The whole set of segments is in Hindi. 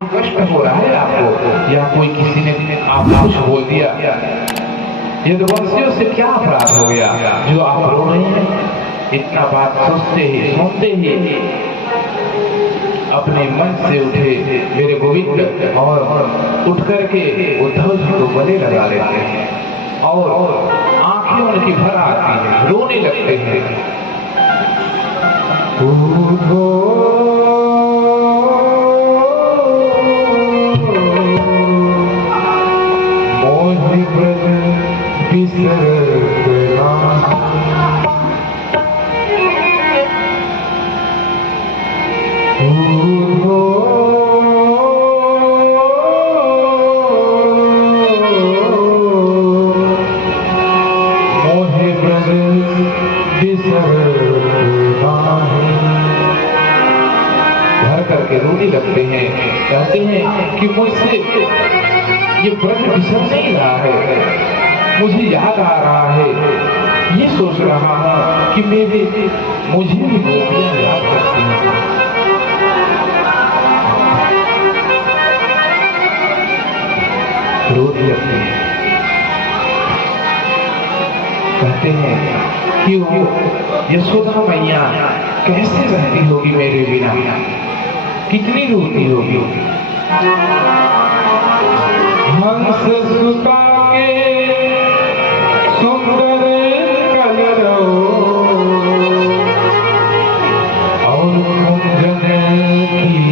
कष्ट हो रहा है आपको, या कोई किसी ने आपको कुछ बोल दिया, यदुवंशियों से क्या अपराध हो गया जो आप रो रहे हैं? इतना बात सोचते ही सुनते ही अपने मन से उठे मेरे गोविंद और उठ करके उद्धव जी को गले लगा लेते हैं और आंखें उनकी भर आती है, रोने लगते हैं। भर करके रोने लगते हैं, कहते हैं कि मुझसे ये ब्रज बिसर नहीं रहा है, मुझे याद आ रहा है, ये सोच रहा हूं कि मुझे भी गोपियां याद करती हैं। रोने लगते हैं, कहते हैं कि वो यशोदा मैया कैसे रहती होगी मेरे बिना, कितनी रोती होगी। हंस सुता के सुंदर कलरव और कुंजन की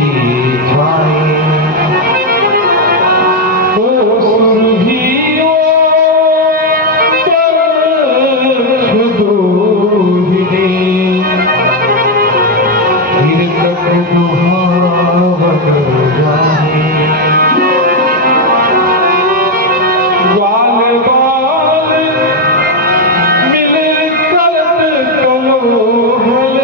छाई, ओ सुरभियों पर दूहिनी, फिर तक दुहावन जाए, ग्वाल बाल मिले करत कलोहल,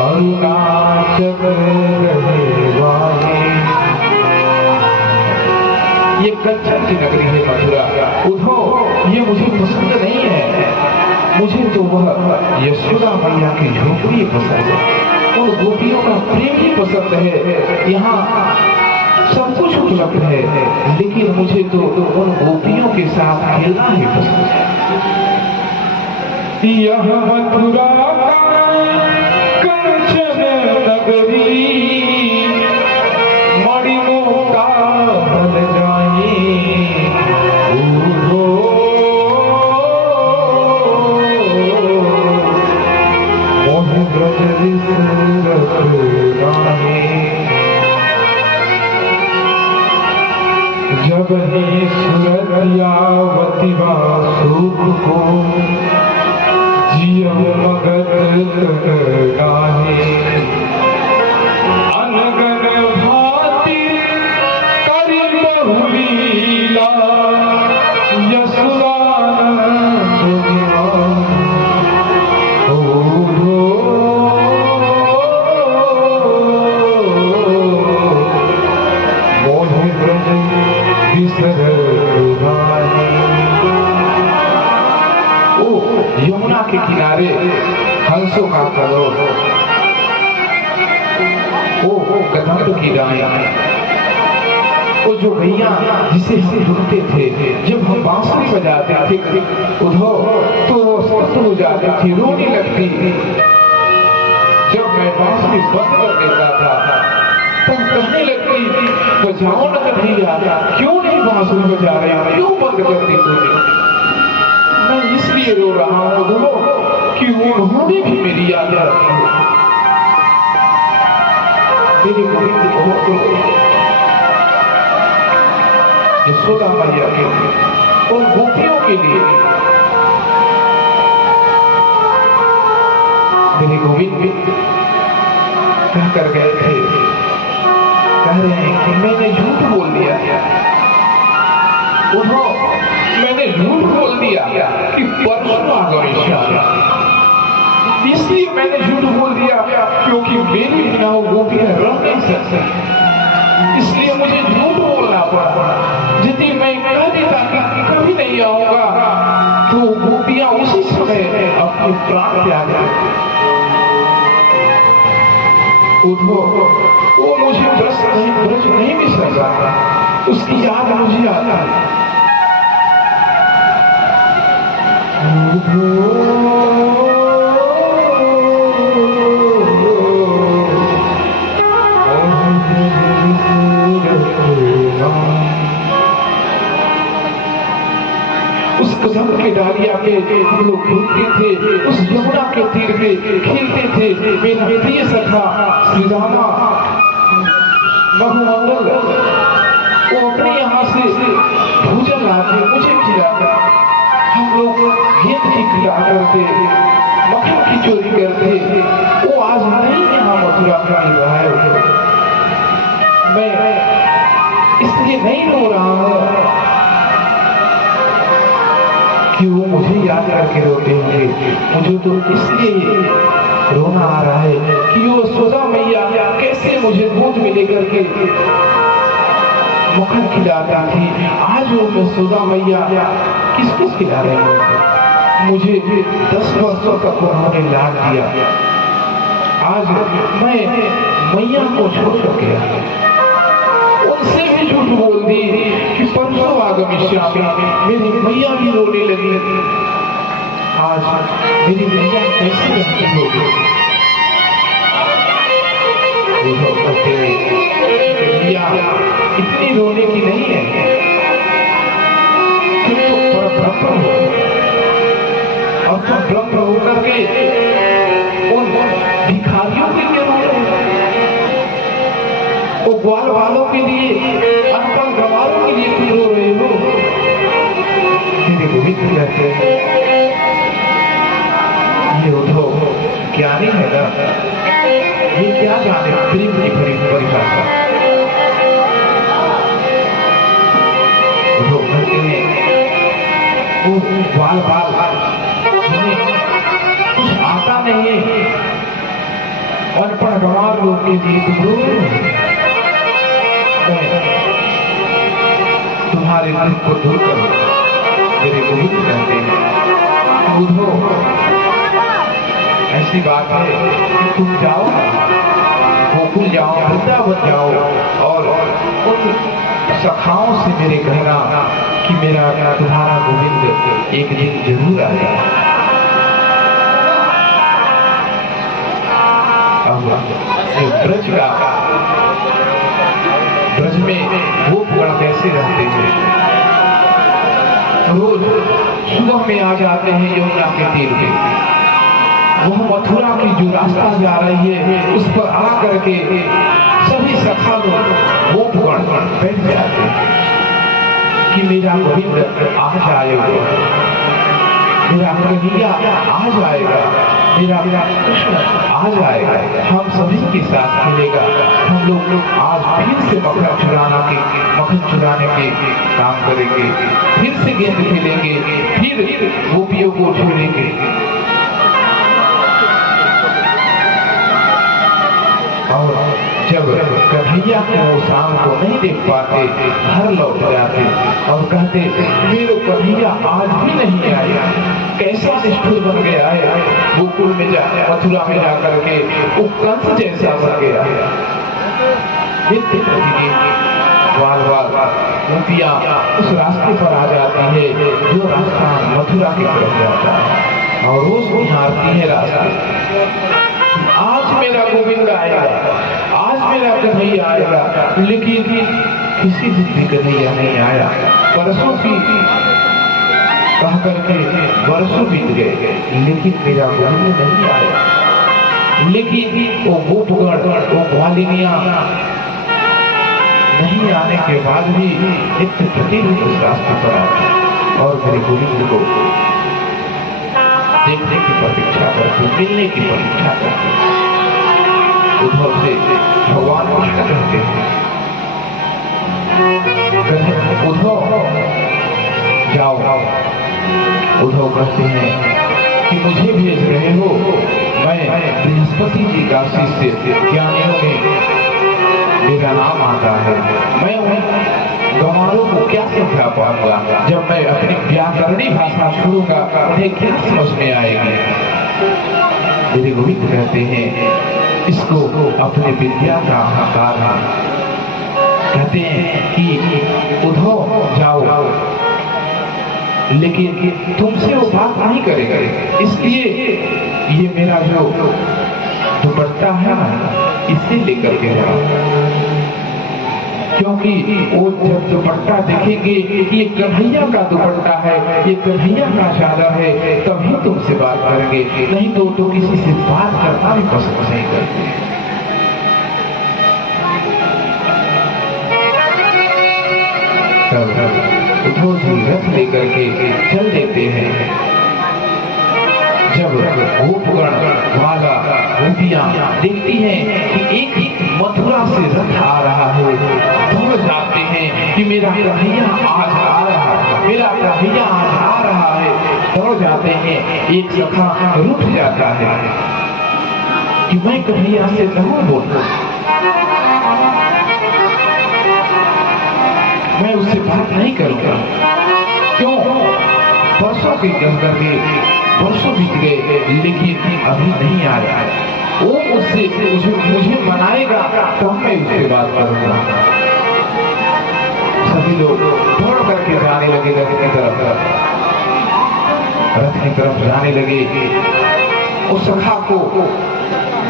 अरुणाचल रहे वाले। ये कंचन की नगरी है मथुरा, उद्धव ये मुझे पसंद नहीं है, मुझे तो वह यशोदा मैया की झोपड़ी पसंद है, उन गोपियों का प्रेम ही पसंद है, यहाँ सब कुछ उपलब्ध है, लेकिन मुझे तो उन गोपियों के साथ खेलना ही पसंद है। यह मथुरा कंचन नगरी, मणिमों का बन जाए, मोह ब्रज विसरत गाए। जब ही सुरतियावती सुख को जियम मगध गाहे, अनगन भांति करि बहुलीला, यशोदानंद निवास। मोहि ब्रज यमुना के किनारे हंसों का करोड़, ओ कदम्ब की डालियां, वो जो गैया जिसे हम ढूंढते थे, जब हम बांसुरी बजाते थे उद्धव तो वो स्वस्थ हो जाती थी, रोने लगती। जब मैं बांसुरी बंद कर देता था तब कहने लगती, बजाओ न कन्हैया, क्यों नहीं बांसुरी बजा रहे हो, क्यों बंद कर दी तूने? मैं इसलिए रो रहा हूँ कि उन्होंने भी मेरी याद रखी है। मेरे गोविंद बहुत यशोदा मैया के लिए और गोपियों के लिए, मेरे गोविंद कह कर गए थे, कह रहे हैं कि मैंने झूठ बोल दिया, उन्होंने मैंने झूठ बोल दिया कि परसों आगमन, इसलिए मैंने झूठ बोल दिया क्योंकि मेरी बिना वो गोपियां रह नहीं सकती, इसलिए मुझे झूठ बोलना पड़ा। यदि मैं कह देता कि कभी नहीं आऊंगा तो गोपियां उसी समय अपने प्राण त्याग देती। उद्धव वो मुझे ब्रज नहीं बिसर रहा, उसकी याद मुझे आता है। उस कदम के डालिया पे हम लोग घूमते थे, उस यमुना के तीर पे खेलते थे। मेरा प्रिय सखा श्री रामा बहुमंगल वो अपने यहाँ से भोजन लाते, मुझे खिलाते। हम लोग गेंद की क्रीड़ा करते, मक्खन की चोरी करते। वो आज नहीं यहाँ मथुरा में मिल रहा है। मैं इसलिए नहीं रो रहा हूँ कि वो मुझे याद करके रोते होंगे, मुझे तो इसलिए रोना आ रहा है कि वो यशोदा मैया कैसे मुझे दूध में लेकर के मक्खन खिलाता थी। आज वो यशोदा मैया किसको खिला रहे हैं? मुझे 10 वर्षों तक उन्होंने लाड दिया, आज मैं मैया को छोड़ कर गया। उनसे भी झूठ बोल दी कि परसों आगमिष्यामि, मेरी मैया भी रोने लगी। आज मेरी मैया कैसे रहती होगी? मैया इतनी रोने की नहीं है, तुम तो ब्रह्म हो और तुम ब्रह्म होकर के उन भिखारियों के लिए रो रहे हो, वो ग्वाल वालों के लिए, अनपढ़ गंवारों के लिए क्यों रो रहे हो? मेरे गोविंद कहते हैं ये उद्धव ज्ञानी है ना, ये क्या जाने प्रेम की परिभाषा। उद्धव कहते हैं वो ग्वाल वाल जिन्हें कुछ आता नहीं है, अनपढ़ गंवार लोग के लिए तुम रो रहे हो। तुम्हारे दुख को दूर करो, मेरे गोविंद कहते हैं। उद्धव ऐसी बात है कि तुम जाओ, गोकुल जाओ, वृंदावन जाओ और उन सखाओं से मेरे कहना कि मेरा तुम्हारा गोविंद एक दिन जरूर आएगा। ब्रज में वो गण कैसे रहते थे? रोज सुबह में आ जाते हैं यमुना के तीर पे, वह मथुरा की जो रास्ता जा रही है उस पर आ करके सभी सखा लोग वो गण बैठ जाते हैं कि मेरा गोविंद आ जाएगा, मेरा कन्हैया आ जाएगा, मेरा कृष्ण आ जाएगा, हम सभी के साथ खेलेगा। हम लोग आज फिर से मक्खन चुराने के काम करेंगे, फिर से गेंद खेलेंगे, फिर गोपियों को छोड़ेंगे। और जब कन्हैया को शाम को नहीं देख पाते, घर लौट जाते और कहते मेरे कन्हैया आज भी नहीं आया, कैसा निष्ठुर बन गया है, गोकुल में मथुरा में जाकर के वो कंस जैसा बन गया है। नित्य प्रतिदिन बार बार गोपियां उस रास्ते पर आ जाती है जो रास्ता मथुरा की तरफ जाता है और रोज निहारती है रास्ता। आज मेरा गोविंद आएगा, आज मेरा कन्हैया आएगा, लेकिन किसी दिन भी कन्हैया नहीं आया। परसों की कह करके वर्षों बीत गए, लेकिन मेरा गोविंद नहीं आया। लेकिन वो गोपगण, वो ग्वालिनियां नहीं आने के बाद भी नित्य प्रतिदिन उस रास्ते पर आते और मेरे गोविंद को देखने की प्रतीक्षा करते, मिलने की प्रतीक्षा करते। उद्धव से भगवान कृष्ण कहते हैं उद्धव जाओ। उद्धव कहते हैं कि मुझे भेज रहे हो, मैं बृहस्पति जी का शिष्य, ज्ञानियों में मेरा नाम आता है, मैं उन गंवारों को क्या समझा पाऊंगा? जब मैं अपनी व्याकरणी भाषा छोड़ूंगा उन्हें क्या समझ में आएगी? मेरे गोविंद कहते हैं इसको अपने विद्या का अहंकार है। कहते हैं कि उद्धव जाओ, लेकिन तुमसे वो बात नहीं करेगा, इसलिए ये मेरा जो दुपट्टा है ना, इसे लेकर के जाओ, क्योंकि वो जब दुपट्टा देखेंगे ये कन्हैया का दुपट्टा है, ये कन्हैया का चादर है, तभी तुमसे बात करेंगे, नहीं तो किसी से बात करना भी पसंद नहीं करते। उद्धव जी रथ लेकर के चल देते हैं। जब गोपगण वाला गोपियां देखती हैं कि एक मथुरा से रथ आ रहा है, दौड़ जाते हैं कि मेरा कन्हैया आज आ रहा है, मेरा कन्हैया आज आ रहा है। दौड़ जाते हैं, एक सखा रुक जाता है कि मैं कन्हैया से जरूर बोलूं, मैं उससे बात नहीं करूंगा। क्यों? वर्षों के करके वर्षों बीत गए, लेकिन अभी नहीं आ रहा है। वो मुझे मनाएगा तो मैं उससे बात करूंगा। सभी लोग दौड़ करके जाने लगे रथ की तरफ जाने लगे। उस सखा को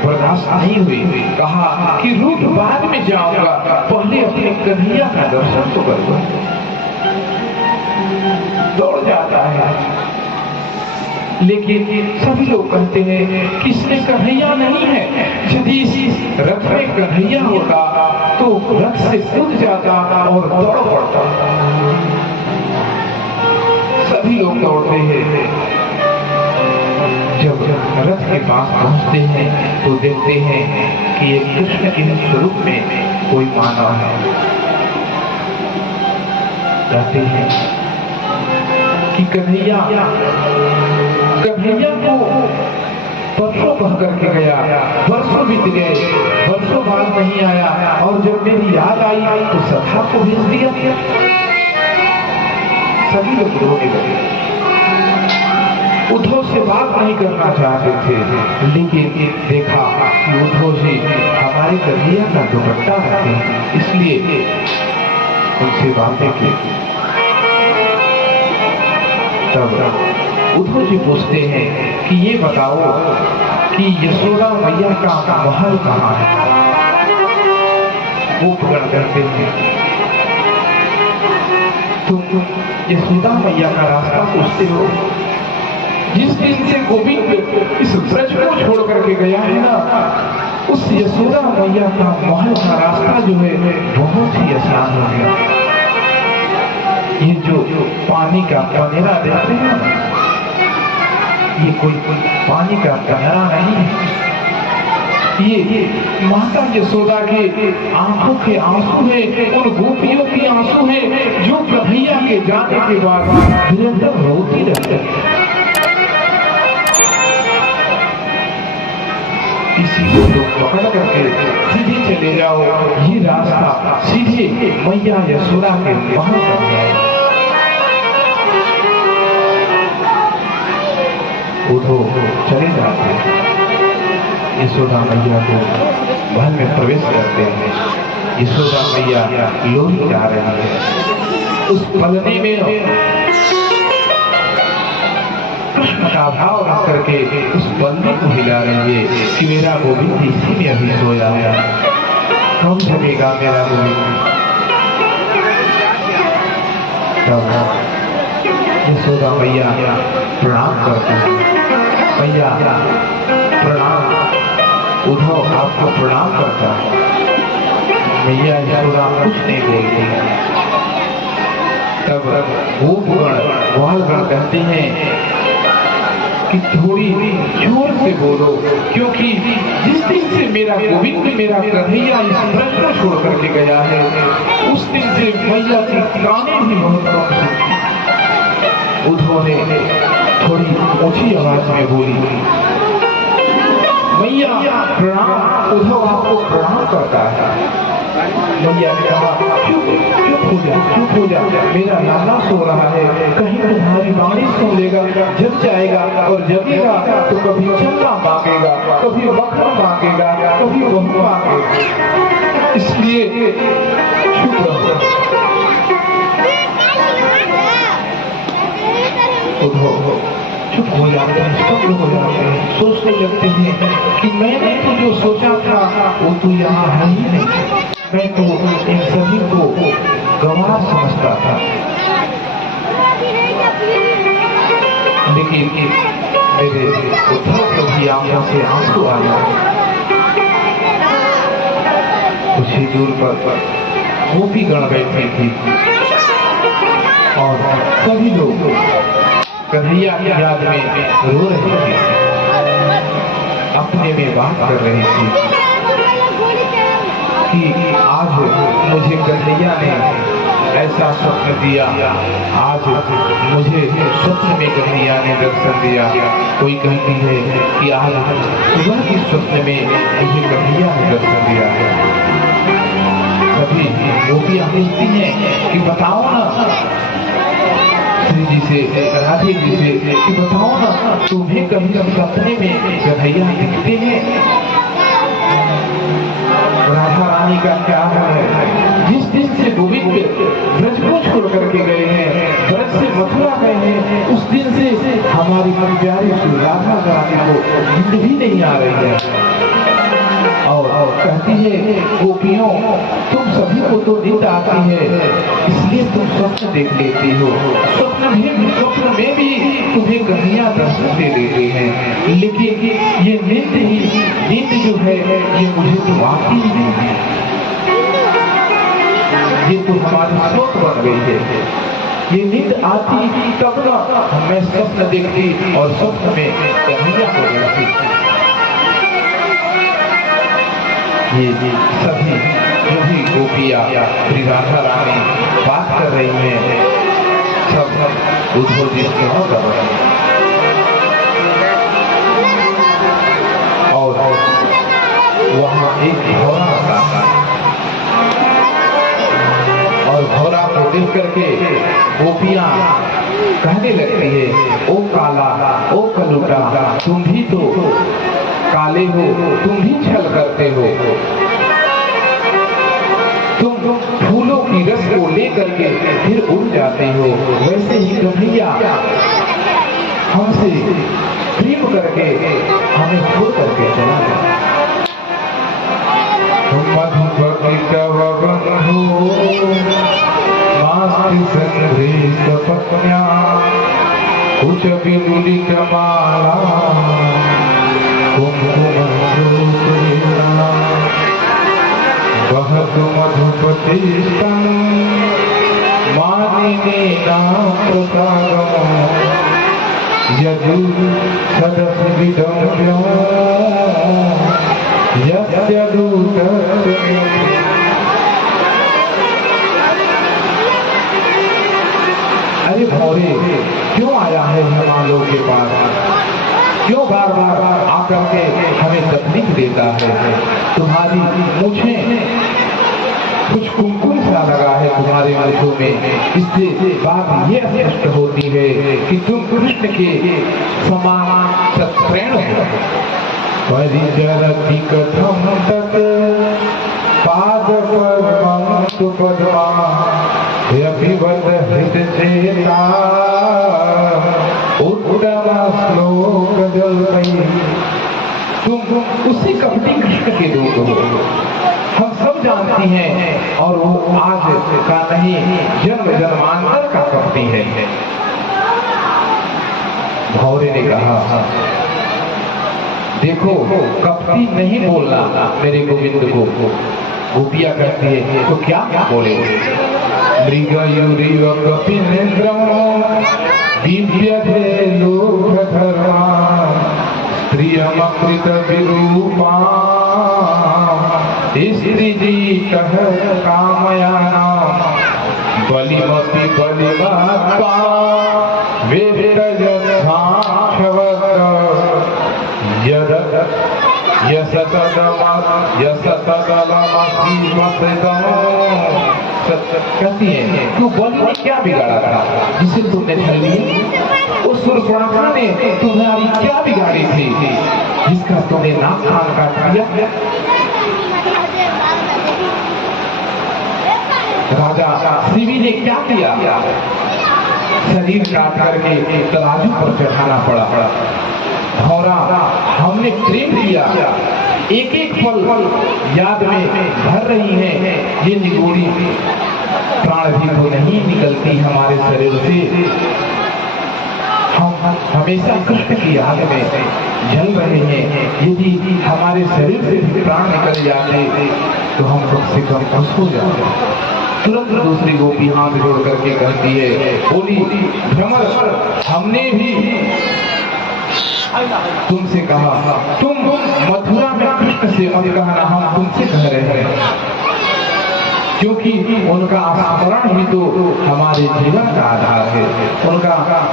बर्दाश्त नहीं हुई, कहा कि रूठ बाद में जाऊंगा, पहले अपने कन्हैया का दर्शन तो करूंगा। दौड़ जाता है, लेकिन सभी लोग कहते हैं कि इसमें कन्हैया नहीं है। यदि इस रथ में कन्हैया होता तो रथ से कूद जाता और दौड़ पड़ता। सभी लोग दौड़ते हैं। जब रथ के पास पहुंचते हैं तो देखते हैं कि एक कृष्ण के स्वरूप में कोई मानव है। कहते हैं कि कन्हैया को परसों कह करके गया, वर्षों बीत गए, वर्षों बाद नहीं आया, और जब मेरी याद आई तो सखा को भेज दिया। सभी लोग रोने लगे। उद्धव से बात नहीं करना चाहते थे, लेकिन देखा कि उद्धव जी हमारे कन्हैया का दुपट्टा रखे, इसलिए उनसे बातें की। तब उद्धव जी पूछते हैं कि ये बताओ कि यशोदा मैया का महल कहाँ है? वो पकड़ करते हैं, तुम यशोदा मैया का रास्ता पूछते हो? जिस दिन से गोविंद इस ब्रज को छोड़ करके गया है ना, उस यशोदा मैया का महल का रास्ता जो है बहुत ही आसान हो गया। ये जो पानी का पनेरा देखते हैं ना, ये कोई पानी का पनेरा नहीं है, ये माता यशोदा के आंखों के आंसू है, उन गोपियों के आंसू है जो कन्हैया के जाने के बाद निरंतर रोती रहती है। इसीलिए लोग पकड़ करके सीधे चले जाओ, ये रास्ता सीधे मैया यशोदा के महल तक है। उद्धव चले जाते हैं, यशोदा मैया को महल में प्रवेश करते हैं। यशोदा मैया लोरी जा रही है। उस पलनी में कृष्ण का भाव रख करके उस बंदी को हिला रही है कि मेरा गोविंद इसी में अभी सोया है, कौन जगेगा मेरा गोविंद? यशोदा मैया प्रणाम करते हैं। मैया प्रणाम, उद्धव आपको प्रणाम करता है। मैया यशोदा कुछ नहीं बोलती। तब गोपगण कहते हैं कि थोड़ी जोर से बोलो, क्योंकि जिस दिन से मेरा गोविंद मेरा कन्हैया इस ब्रज को छोड़ करके गया है, उस दिन से मैया की काने भी बहुत कम सुनती। उद्धव ने थोड़ी ऊंची आवाज में बोली, मैया प्रणाम। उद्धव आपको प्रणाम करता है। मैया ने कहा, चुप हो जा, मेरा नाना सो रहा है, कहीं तुम्हारी वाणी सुन लेगा, जग जाएगा और जगेगा तो कभी चंदा मांगेगा, कभी मक्खन मांगेगा, कभी बहू मांगेगा। इसलिए चुप रहो। चुप हो जाते हैं, स्तब्ध हो जाते हैं, सोचने लगते हैं कि मैंने तो जो सोचा था वो तो यहाँ है ही नहीं। मैं तो इन सभी को गवाह समझता था। लेकिन मेरे उद्धव कभी आंखों से आंसू आया। कुछ ही दूर पर गोपीगण बैठी थी और सभी लोग कन्हैया की याद में रो रहे थे, अपने में बात कर रही थी कि आज मुझे कन्हैया ने ऐसा स्वप्न दिया, आज मुझे स्वप्न में कन्हैया ने दर्शन दिया। कोई कहती है कि आज सुबह के स्वप्न में मुझे कन्हैया ने दर्शन दिया है। सभी गोपियां पूछती हैं कि बताओ ना श्री जी से, राधे जी से कि बताओ ना तुम्हें कभी कभी सपने में कन्हैया दिखते हैं? राधा रानी का क्या है, जिस दिन से गोविंद ब्रज को छोड़ करके गए हैं, ब्रज से मथुरा गए हैं, उस दिन से हमारी प्यारी श्री राधा रानी को नींद भी नहीं आ रही है। और कहती है गोपियों, तुम सभी को तो नींद आती है, इसलिए तुम स्वप्न देख लेती हो। स्वप्न में भी तुम्हें कन्हैया दर्शन दे देते हैं, लेकिन ये नींद जो है ये मुझे तो आती ही नहीं है। ये तो हमारी सोच बन गई है। ये नींद आती तब ना मैं स्वप्न देखती और स्वप्न में कन्हैया को देखती। ये सभी जो भी गोपियां श्री राधा रानी बात कर रही हैं, सब उद्धव जी से कर रहे हैं। और वहां एक घोड़ा आता है और घोड़ा को देख करके गोपियां कहने लगती है, ओ काला, ओ कलुटा, तुम भी तो काले हो, तुम भी छल करते हो, तुम फूलों की रस को लेकर के फिर उड़ जाते हो, वैसे ही कन्हैया हमसे प्रेम करके हमें छोड़ करके चला गया। मधुबनी तव बंधु मास्ति संधृत पत्न्या कुछ विलुलित माला बहुत मधुपतिष्ठं मानिनीनां प्रसादं यदु सदसि विदम्यं यस्य दूतस्य। अरे भौरे, क्यों आया है मेहमानों के पास? क्यों बार बार आकर के हमें तकलीफ देता है? तुम्हारी मूछें कुछ कुमकुम सा लगा है तुम्हारे मूछों में, इससे बात ये स्पष्ट होती है कि तुम कृष्ण के समान सत्प्रेण हो। परिचरति कथम तत् पाद पद्मं सुपद्मा अभिवद हृत चेता उत्तम श्लोक जल्पै। तुम उसी कपटी कृष्ण के दूत हो, हम सब जानती हैं, और वो आज का नहीं जन्म जन्मांतर का कपटी है। भौरे ने कहा, देखो कपटी नहीं बोलना मेरे गोविंद को। गोपिया कहती है, तो क्या बोले? मृगयुरिव कपिनेन्द्रं दिव्यते लोकधर्मा स्त्रियमकृत विरूपा स्त्रीजीतः कामयानां बलिमपि बलिमात्मा वेत्तयच्छाक्षवत् यशतदलमस्ति कहती है तू बलि ने क्या बिगाड़ा था जिसे तुमने धर लिया? उस सुर्पणखा ने तुम्हारी क्या बिगाड़ी थी जिसका तुमने नाक कान काट दिया? राजा शिवी ने क्या किया? शरीर काट करके तराजू पर चढ़ाना पड़ा। धौरा हमने प्रेम किया, एक एक पल याद में भर रही है ये निगोड़ी, प्राण भी तो नहीं निकलती हमारे शरीर से। हम हमेशा कृष्ण की याद में जल रहे हैं। यदि हमारे शरीर से भी प्राण निकल जाते तो हम कम से कम खुश हो जाते। तुरंत दूसरी गोपी हाथ जोड़ करके कहती है, बोली भ्रमर, हमने भी तुमसे कहा तुम मथुरा में कृष्ण से मत कहना, हम तुमसे कह रहे हैं, क्योंकि उनका स्मरण ही तो हमारे जीवन का आधार है।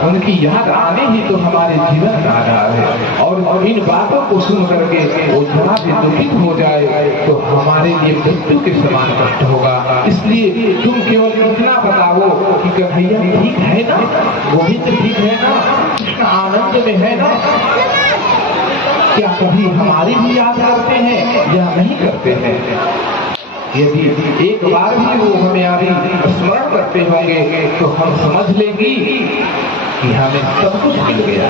उनकी याद आने ही तो हमारे जीवन का आधार है। और इन बातों को सुन करके वो थोड़ा भी दुखित हो जाए तो हमारे लिए मृत्यु के समान कष्ट होगा। इसलिए तुम केवल इतना बताओ कि कन्हैया ठीक है ना, गोविंद ठीक है ना, कृष्ण आनंद में है ना? क्या कभी हमारी भी याद करते हैं या नहीं करते हैं? यदि एक बार भी वो हमारी स्मरण करते होंगे तो हम समझ लेंगे कि हमें सब कुछ मिल गया।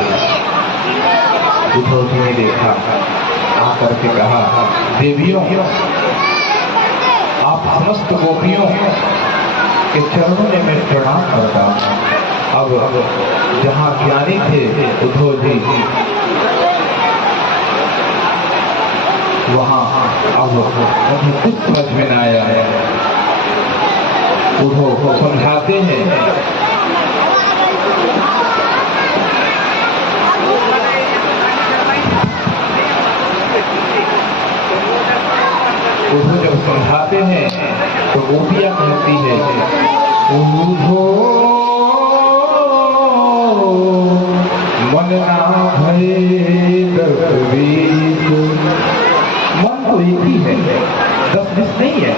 उद्धव जी ने देखा, आकर के कहा, देवियों आप समस्त गोपियों के चरणों में मैं प्रणाम करता हूँ। अब जहाँ ज्ञानी थे उद्धव जी, वहाँ अब उन्हें कुछ समझ में न आया है। उद्धव को समझाते हैं, उद्धव जब समझाते हैं तो गोपियाँ कहती है, उद्धव मन ना भय दर्वीत। मन तो एक ही है, 10-20 नहीं है।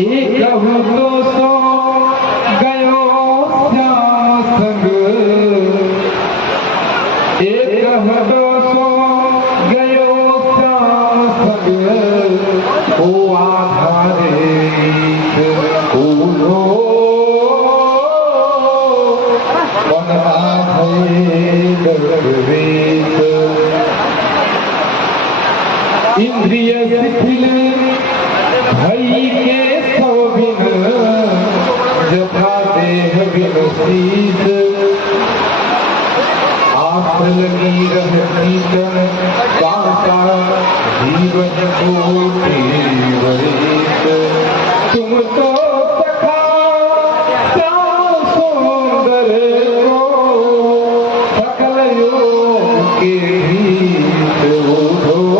एक तो सो गयो श्याम संग, एक तो सो गयो श्याम संग, ओ आधारे उद्धव मन भय दर्वीत। इंद्रिय शिथिल भई के सब बिन, जथा देह बिन शीत। आस लगी रहती तन कांता, जीवन कोटि वरित। तुम तो सखा श्याम सुंदर को, सकल योग के हित उद्धव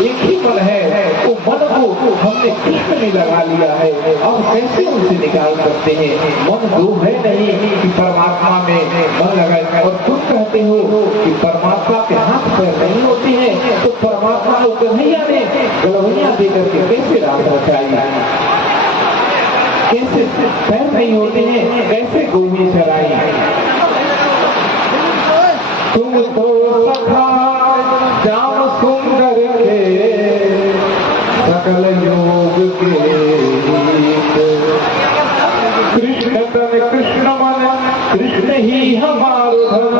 एक ही मन है, वो मन को हमने कृष्ण में लगा लिया है। अब कैसे उनसे निकाल सकते हैं? मन दो है नहीं कि परमात्मा में मन लगाए। और तुम कहते हो कि परमात्मा के हाथ पैर नहीं होते हैं, तो परमात्मा को कन्हैया ने गलवनिया देकर के कैसे रात रचाई? कैसे पैर नहीं होते हैं, कैसे गोवी चराई? तुम तो सखा श्याम सुंदर के, सकल योग के हित। कृष्ण तन कृष्ण मन, कृष्ण ही हमारो धन।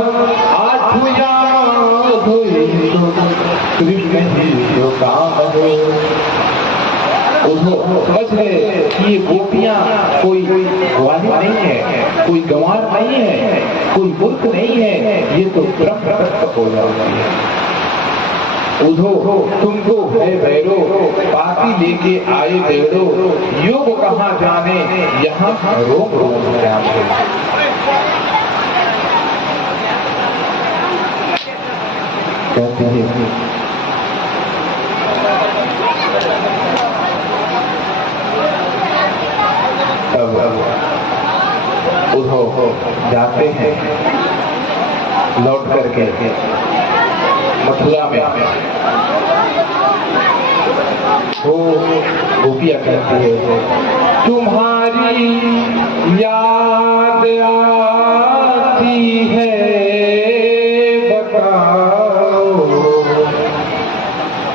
आठुया धोई कृष्ण ही जो काम है। समझ ले कि ये गोपियां कोई ग्वाली नहीं है, कोई गंवार नहीं है, कोई मूर्ख नहीं है, ये तो ब्रह्म तत्व हो जाती है। उद्धव तुमको है भैरो, पाती लेके आए बेड़ो। योग कहाँ जाने, यहाँ रोम रोम जाने। कहते हैं उद्धव जाते हैं, लौट करके मथुरा में वो गोपिया कहती है, तुम्हारी याद आती है, बताओ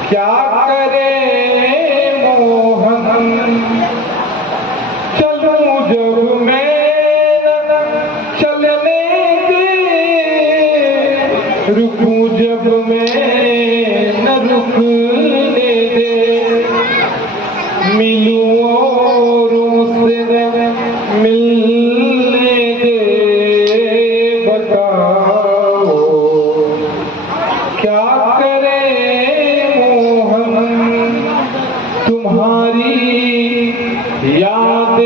क्या करे मोहन, चलूं जब मैं चलने दे, रुकूं जब मैं न रुकने दे, मिलूं औरों से न मिलने दे, बताओ क्या करे मोहन, तुम्हारी याद